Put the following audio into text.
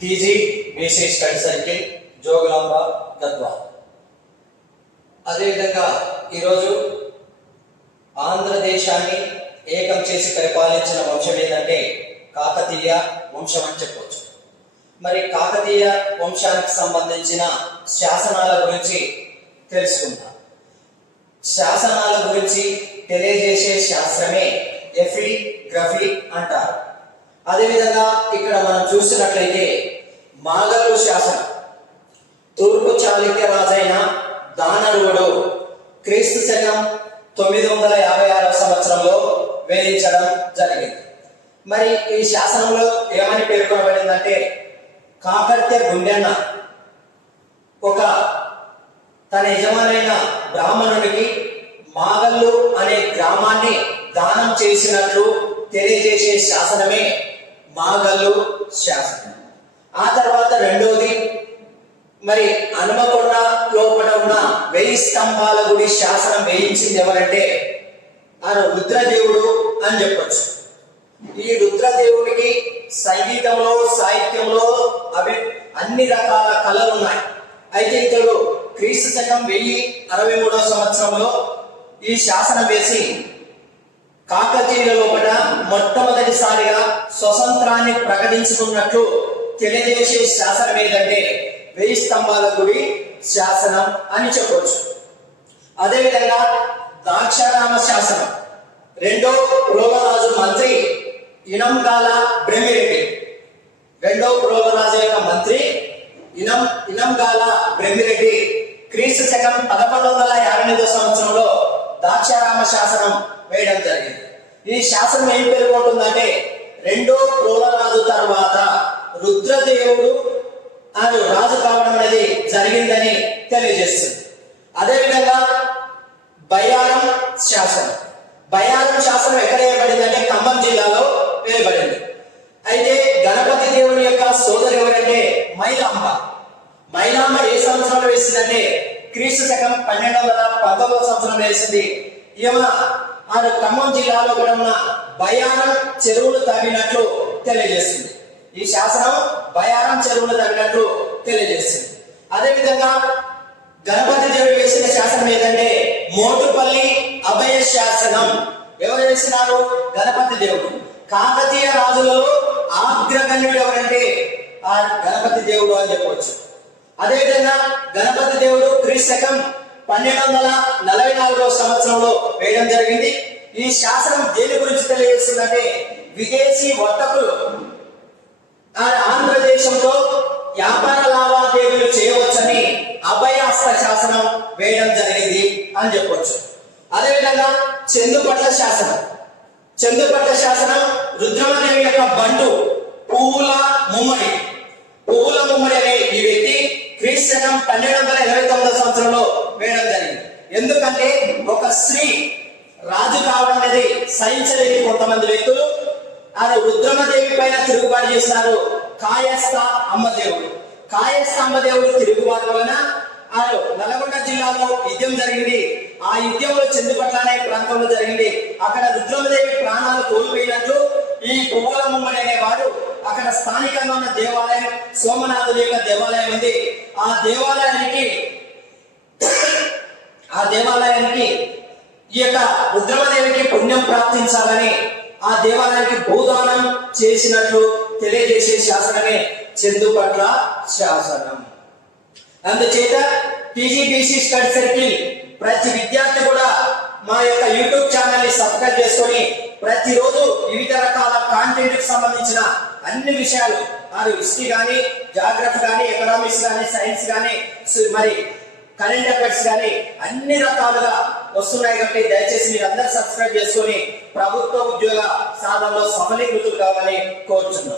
TG BC study circle Jogulamba Gadwal. అదేవిధంగా ఈరోజు ఆంధ్రదేశాన్ని ఏకం చేసి పరిపాలించిన వంశం ఏంటంటే కాకతీయ వంశం అని చెప్పవచ్చు. మరి కాకతీయ వంశానికి సంబంధించిన శాసనాల గురించి తెలుసుకుందాం. శాసనాల గురించి తెలియజేసే శాస్త్రమే ఎపిగ్రఫీ అంటారు. అదేవిధంగా ఇక్కడ మనం చూసినట్లయితే మాగల్లు శాసనం తూర్పు చాళుక్య రాజైన దానరుడు క్రీస్తు శకం 956 సంవత్సరంలో వేయించడం జరిగింది. మరి ఈ శాసనంలో ఏమని పేర్కొనబడిందంటే కాకర్త్య గుండెన్న ఒక తన యజమానైన బ్రాహ్మణుడికి మాగల్లు అనే గ్రామాన్ని దానం చేసినట్లు తెలియజేసే శాసనమే మాగల్లు శాసనం. ఆ తర్వాత రెండోది మరి హనుమకొండ లోపల ఉన్న 1000 స్తంభాల గుడి శాసనం వేయించింది ఎవరంటే ఆయన రుద్రదేవుడు అని చెప్పొచ్చు. ఈ రుద్రదేవుడికి సంగీతంలో సాహిత్యంలో అన్ని రకాల కళలు ఉన్నాయి. అయితే ఇతడు క్రీస్తు శకం 1063 సంవత్సరంలో ఈ శాసనం వేసి కాకతీయుల లోపల మొట్టమొదటిసారిగా స్వతంత్రాన్ని ప్రకటించుకున్నట్లు తెలియజేసే శాసనం ఏదంటే 1000 స్తంభాల గుడి శాసనం అని చెప్పవచ్చు. అదేవిధంగా ద్రాక్షారామ శాసనం రెండో ప్రోగరాజు మంత్రి ఇనంగాల బ్రహ్మిరెడ్డి, రెండో ప్రోగరాజు యొక్క మంత్రి ఇనంగాల బ్రహ్మిరెడ్డి క్రీస్తు శకం 1158 సంవత్సరంలో ద్రాక్షారామ శాసనం వేయడం జరిగింది. ఈ శాసనం ఏం పేర్కొంటుందంటే రెండో ప్రోగరాజు తర్వాత రుద్రదేవుడు ఆయన రాజు కావడం అనేది జరిగిందని తెలియజేస్తుంది. అదేవిధంగా బయ్యారం శాసనం, బయ్యారం శాసనం ఎక్కడ వేయబడిందంటే ఖమ్మం జిల్లాలో వేయబడింది. అయితే గణపతి దేవుని యొక్క సోదరు ఎవరంటే మైలాంబ. మైలాంబ ఏ సంవత్సరంలో వేసిందంటే క్రీస్తు శకం 1219 సంవత్సరంలో వేసింది. ఆయన ఖమ్మం జిల్లాలో కూడా ఉన్న బయ్యారం చెరువులు తవ్వినట్లు తెలియజేస్తుంది. ఈ శాసనం బయ్యారం చెరువులు తవ్వినట్లు తెలియజేస్తుంది. అదేవిధంగా గణపతి దేవుడు వేసిన శాసనం ఏదంటే మోటుపల్లి అభయ శాసనం. ఎవరు వేసినారు? గణపతి దేవుడు. కాకతీయ రాజులలో అగ్రగణ్యుడు ఎవరంటే ఆ గణపతి దేవుడు అని చెప్పవచ్చు. అదేవిధంగా గణపతి దేవుడు క్రీస్తు శకం 1244 సంవత్సరంలో వేయడం జరిగింది. ఈ శాసనం దేని గురించి తెలియజేస్తుందంటే విదేశీ వర్తకులు ఆంధ్రదేశంతో వ్యాపార లావాదేవీలు చేయవచ్చని అభయహస్త శాసనం వేయడం జరిగింది అని చెప్పొచ్చు. అదేవిధంగా చందుపట్ల శాసనం, చందుపట్ల శాసనం రుద్రమదేవి యొక్క బంటు పువ్వుల ముమ్మడి అనే ఈ వ్యక్తి క్రీస్తు శకం 1229 సంవత్సరంలో వేయడం జరిగింది. ఎందుకంటే ఒక స్త్రీ రాజు కావడం అనేది సహించలేని కొంతమంది వ్యక్తులు ఆయన రుద్రమదేవి పైన తిరుగుబాటు చేసినారు. కాయస్థ అమ్మదేవుడు, కాయస్థ అమ్మదేవుడు తిరుగుబాటు వలన ఆయన నల్గొండ జిల్లాలో యుద్ధం జరిగింది. ఆ యుద్ధంలో చందుపట్ల అనే ప్రాంతంలో జరిగింది. అక్కడ రుద్రమదేవి ప్రాణాలు కోల్పోయినట్లు ఈ పువ్వుల ముమ్మడి అనేవాడు అక్కడ స్థానికంగా ఉన్న దేవాలయం సోమనాథుడి యొక్క దేవాలయం ఉంది. ఆ దేవాలయానికి ఈ యొక్క రుద్రమదేవికి పుణ్యం ప్రాప్తించాలని ఆ దేవాలయానికి భూదానం చేసినట్లు తెలియజేసే శాసనమే చందుపట్ల శాసనం. అందుచేత టీజీబీసీ స్టడీ సర్కిల్ ప్రతి విద్యార్థి కూడా మా యొక్క యూట్యూబ్ ఛానల్ ని సబ్స్క్రైబ్ చేసుకొని ప్రతిరోజు వివిధ రకాల కాంటెంట్ కి సంబంధించిన అన్ని విషయాలు హిస్టరీ కానీ, జాగ్రఫీ కానీ, ఎకనామిక్స్ కానీ, సైన్స్ కానీ, మరి కరెంట్ అఫైర్స్ కానీ అన్ని రకాలుగా వస్తున్నాయి. కాబట్టి దయచేసి మీరు అందరూ సబ్స్క్రైబ్ చేసుకొని ప్రభుత్వ ఉద్యోగ సాధనలో సఫలీకృతులు కావాలని కోరుచున్నాను.